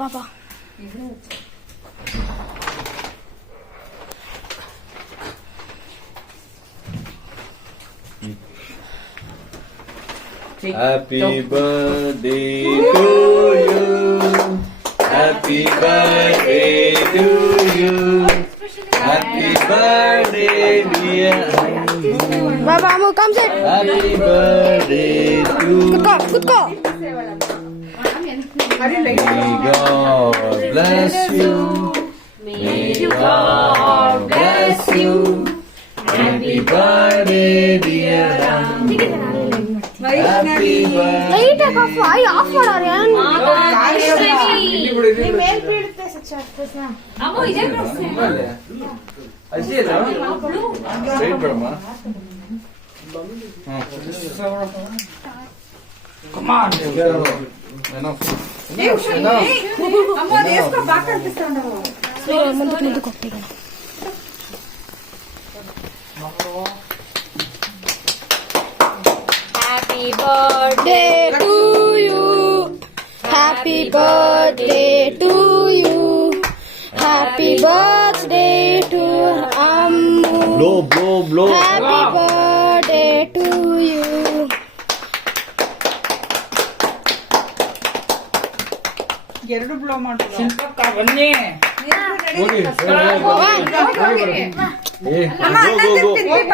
Baba Happy birthday to you. Happy birthday to you. Happy birthday, dear. ಬಾಬಾ ಅಮ್ಮ come set Happy birthday to you. ಕುತ್ಕೋ May God bless you. May God bless you. Happy birthday, dear. Happy birthday. Light off ಮಾಡೋರು ಮುಂದಕ್ಕೆ ಹೋಗ್ತೀವಿ Happy birthday to you. Happy birthday to you. Happy birthday to Ammu. Blow. Happy birthday to you. ಎರಡು blow ಮಾಡ್ತಾರೆ ಶಿಲ್ಪಕ್ಕ ಬನ್ನಿ ಹೋಗಿ.